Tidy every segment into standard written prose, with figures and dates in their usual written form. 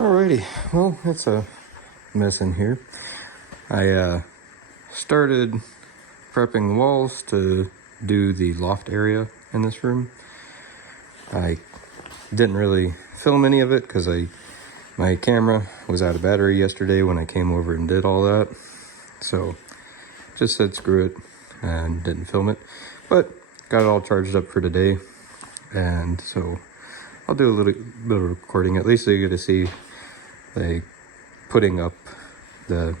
Alrighty, well, it's a mess in here. I started prepping the walls to do the loft area in this room. I didn't really film any of it because my camera was out of battery yesterday when I came over and did all that. So just said screw it and didn't film it. But got it all charged up for today. And so I'll do a little bit of recording, at least so you get to see like putting up the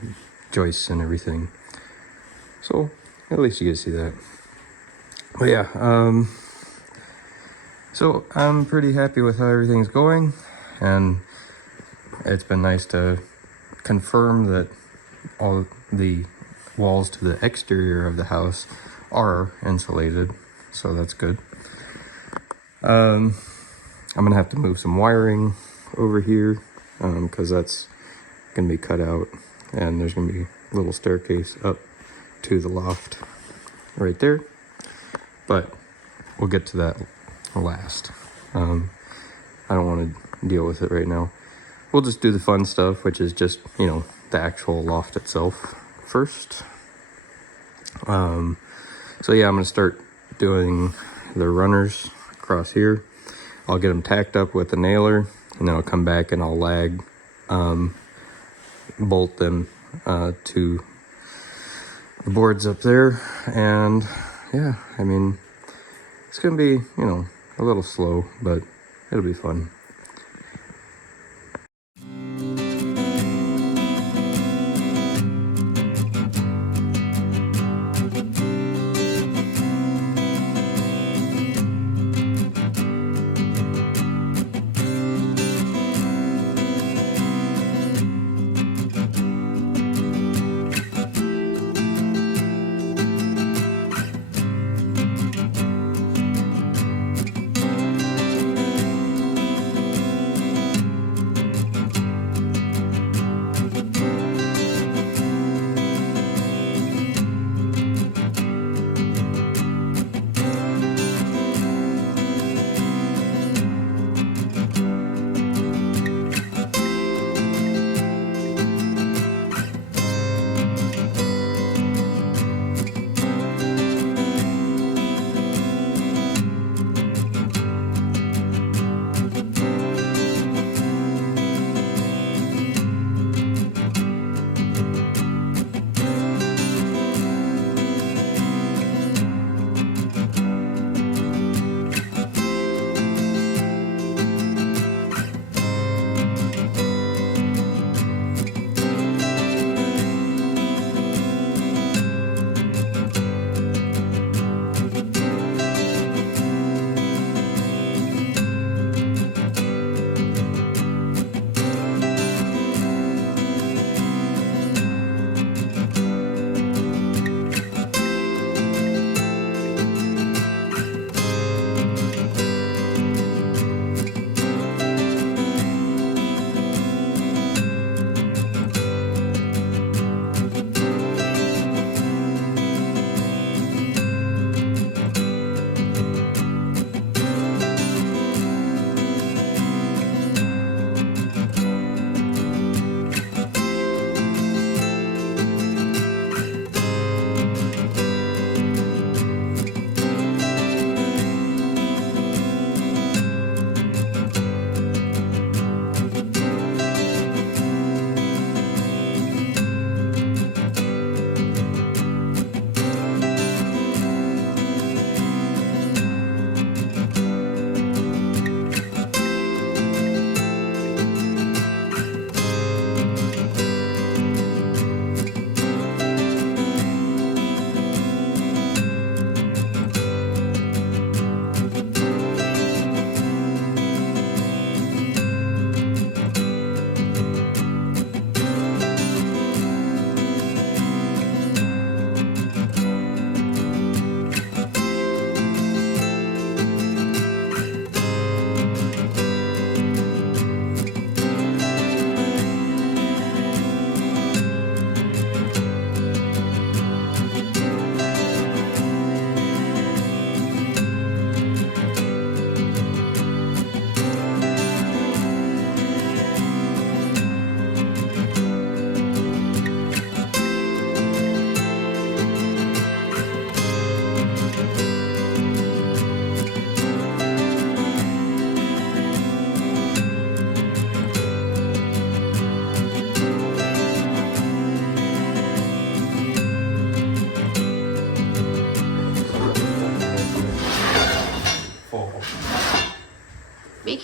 joists and everything. So at least you get to see that. But yeah, so I'm pretty happy with how everything's going, and it's been nice to confirm that all the walls to the exterior of the house are insulated, so that's good. I'm gonna have to move some wiring over here because that's gonna be cut out, and there's gonna be a little staircase up to the loft right there, but we'll get to that last. I don't want to deal with it right now. We'll just do the fun stuff, which is just, you know, the actual loft itself first. So yeah, I'm gonna start doing the runners across here. I'll get them tacked up with a nailer, and then I'll come back and I'll lag bolt them to the boards up there. And yeah, I mean, it's gonna be, you know, a little slow, but it'll be fun.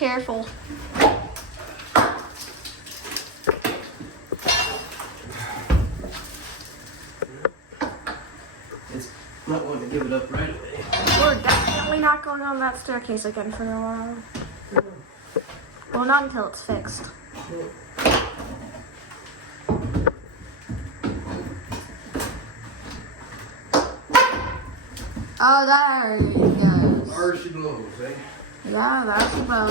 careful. It's not wanting to give it up right away. We're definitely not going on that staircase again for a while. Well, not until it's fixed. Oh, there it goes. There she blows, eh? Yeah, that's about.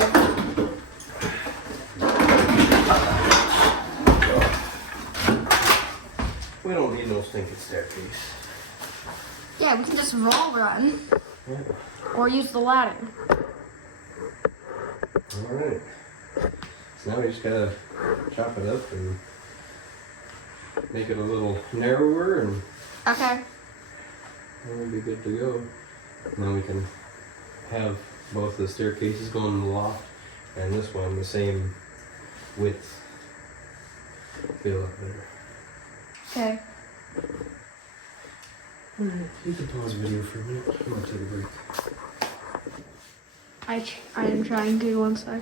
We don't need no stinking staircase. Yeah, we can just roll run. Yeah. Or use the ladder. Alright. So now we just gotta chop it up and make it a little narrower, and Okay. then we'll be good to go. And then we can have both the staircases going in the loft and this one the same width. Feel a lot better. Okay. Alright, you can pause the video for a minute. I'm gonna take a break. I am trying to 1 sec.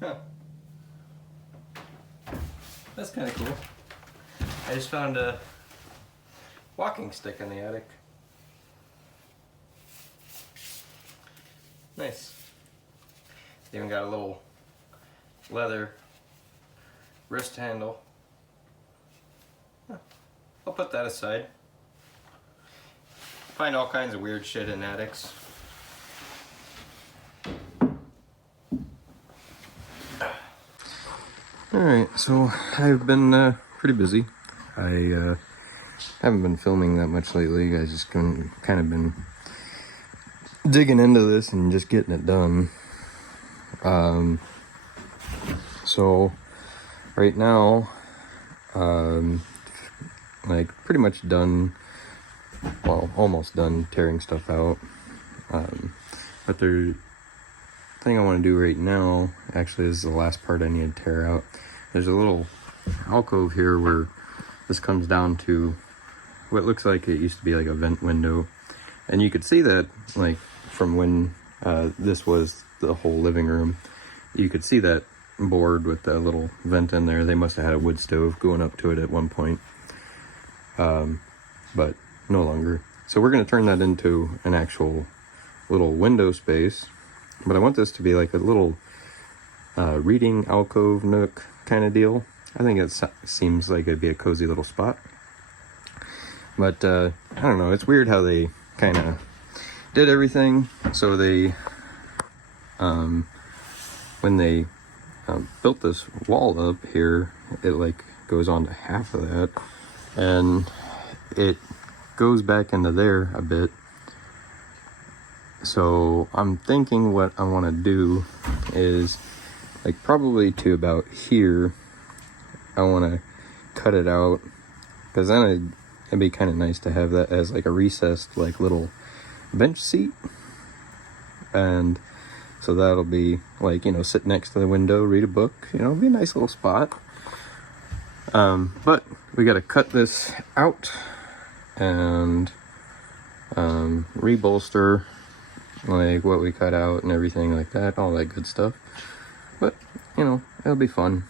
Huh. That's kind of cool. I just found a walking stick in the attic. Nice. They even got a little leather wrist handle. I'll put that aside. Find all kinds of weird shit in attics. Alright, so I've been pretty busy. I haven't been filming that much lately. I just kind of been digging into this and just getting it done. So right now, like pretty much done, well, almost done tearing stuff out. But the thing I want to do right now actually is the last part I need to tear out. There's a little alcove here where this comes down to what looks like it used to be like a vent window, and you could see that like from when this was the whole living room. You could see that board with the little vent in there. They must have had a wood stove going up to it at one point, but no longer. So we're going to turn that into an actual little window space, but I want this to be like a little reading alcove nook kind of deal. I think it seems like it'd be a cozy little spot. But I don't know, it's weird how they kind of did everything. So they, when they built this wall up here, it like goes on to half of that, and it goes back into there a bit. So I'm thinking what I want to do is like probably to about here. I want to cut it out, because then it'd be kind of nice to have that as like a recessed like little bench seat. And so that'll be like, you know, sit next to the window, read a book, you know, it'll be a nice little spot. But we got to cut this out and rebolster like what we cut out and everything like that, all that good stuff. But, you know, it'll be fun.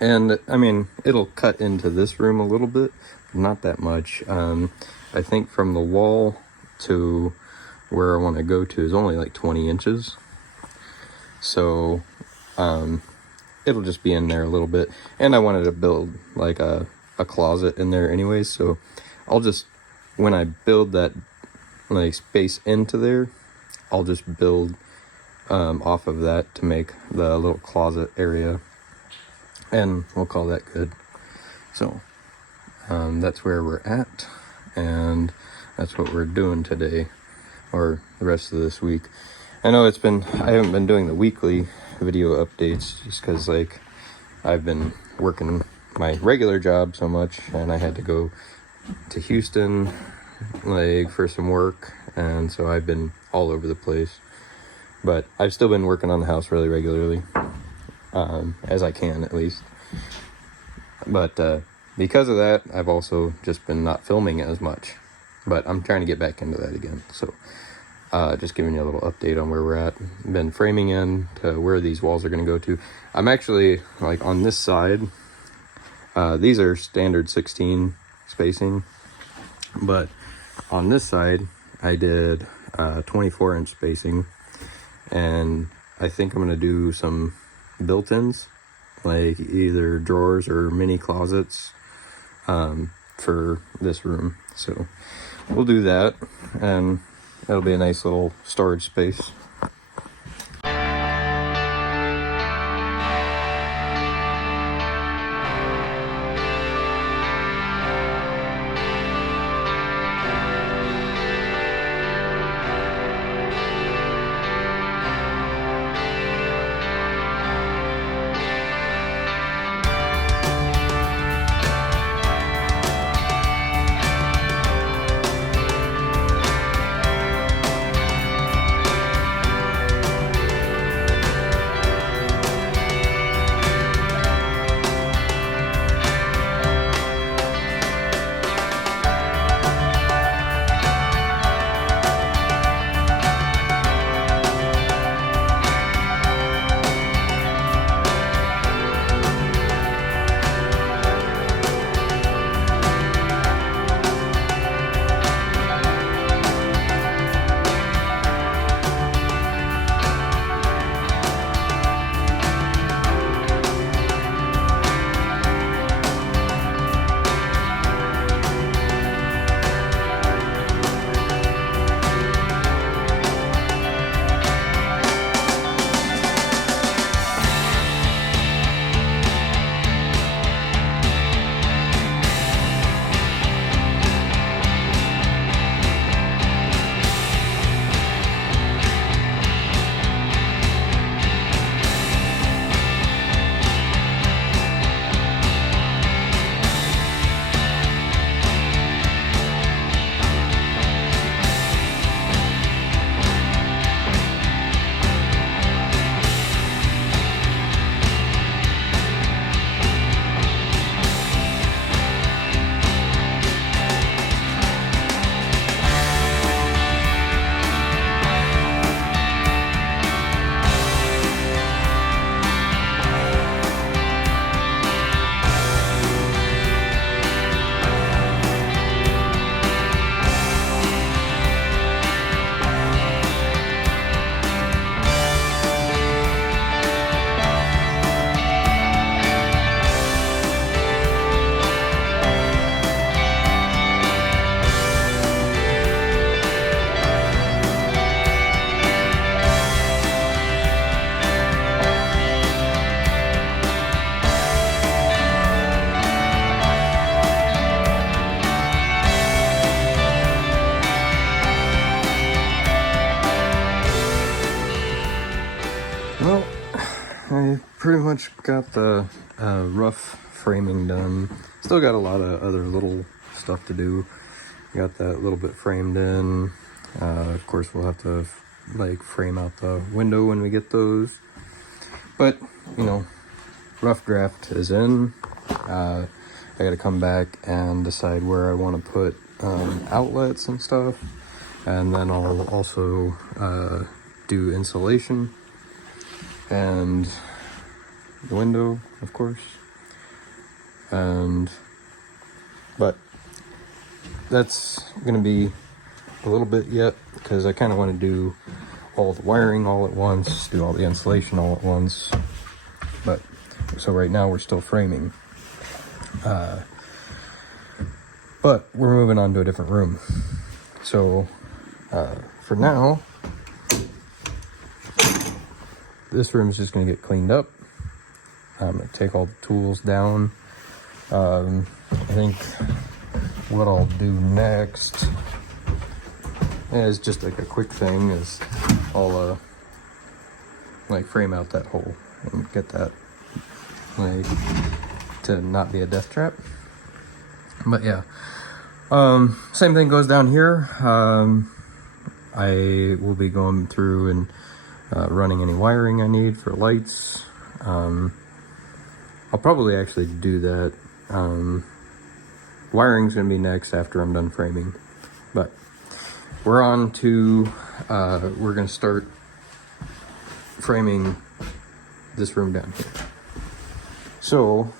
And I mean, it'll cut into this room a little bit, not that much. I think from the wall to where I want to go to is only like 20 inches. So it'll just be in there a little bit. And I wanted to build like a closet in there anyways. So I'll just, when I build that like space into there, I'll just build off of that to make the little closet area, and we'll call that good. So that's where we're at, and that's what we're doing today, or the rest of this week. I know I haven't been doing the weekly video updates just because like I've been working my regular job so much, and I had to go to Houston like for some work, and so I've been all over the place. But I've still been working on the house really regularly, as I can at least. But because of that, I've also just been not filming as much. But I'm trying to get back into that again. So just giving you a little update on where we're at. Been framing in to where these walls are going to go to. I'm actually like on this side. These are standard 16 spacing. But on this side, I did 24-inch spacing. And I think I'm going to do some built-ins, like either drawers or mini closets for this room. So we'll do that, and that'll be a nice little storage space. much got the rough framing done. Still got a lot of other little stuff to do. Got that little bit framed in. Of course, we'll have to like frame out the window when we get those. But, you know, rough draft is in. I gotta come back and decide where I want to put outlets and stuff. And then I'll also do insulation and the window, of course. But that's gonna be a little bit yet, because I kind of want to do all the wiring all at once, do all the insulation all at once. But so right now we're still framing, but we're moving on to a different room. So for now, this room is just going to get cleaned up. I'm going to take all the tools down. I think what I'll do next is just like a quick thing is I'll like frame out that hole and get that like to not be a death trap. But yeah, same thing goes down here. I will be going through and running any wiring I need for lights. I'll probably actually do that. Wiring's gonna be next after I'm done framing. But we're on to, we're gonna start framing this room down here. So,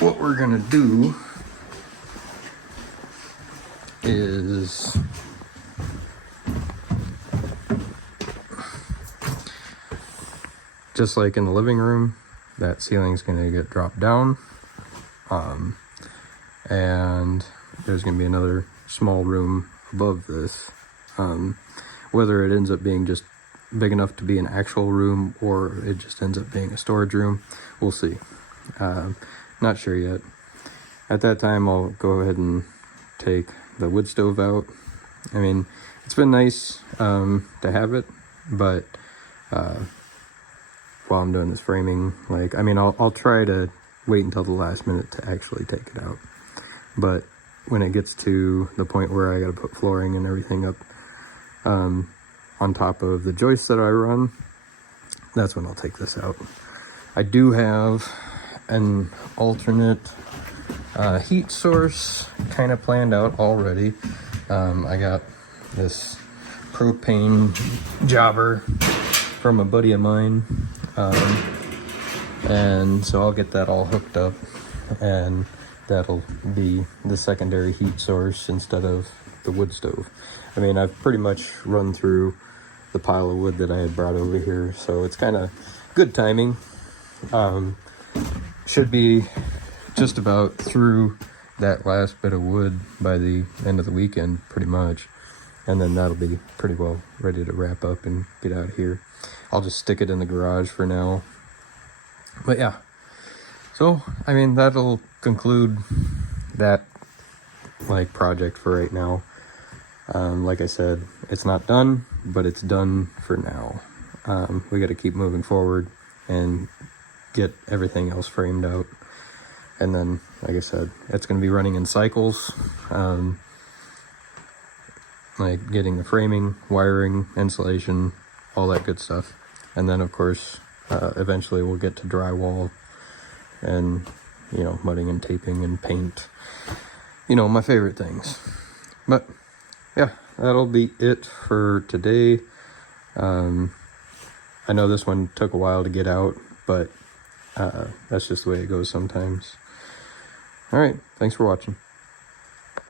what we're gonna do is just like in the living room, that ceiling's gonna get dropped down, and there's gonna be another small room above this. Whether it ends up being just big enough to be an actual room or it just ends up being a storage room, we'll see. Not sure yet. At that time, I'll go ahead and take the wood stove out. I mean, it's been nice to have it, but while I'm doing this framing, like, I mean, I'll try to wait until the last minute to actually take it out. But when it gets to the point where I gotta put flooring and everything up on top of the joists that I run, that's when I'll take this out. I do have an alternate heat source kind of planned out already. I got this propane jobber from a buddy of mine, and so I'll get that all hooked up, and that'll be the secondary heat source instead of the wood stove. I mean, I've pretty much run through the pile of wood that I had brought over here, so it's kind of good timing. Should be just about through that last bit of wood by the end of the weekend, pretty much, and then that'll be pretty well ready to wrap up and get out of here. I'll just stick it in the garage for now. But yeah, so I mean, that'll conclude that like project for right now. Like I said, it's not done, but it's done for now. We got to keep moving forward and get everything else framed out. And then, like I said, it's going to be running in cycles. Like getting the framing, wiring, insulation, all that good stuff. And then, of course, eventually we'll get to drywall and, you know, mudding and taping and paint. You know, my favorite things. But yeah, that'll be it for today. I know this one took a while to get out, but that's just the way it goes sometimes. All right, thanks for watching.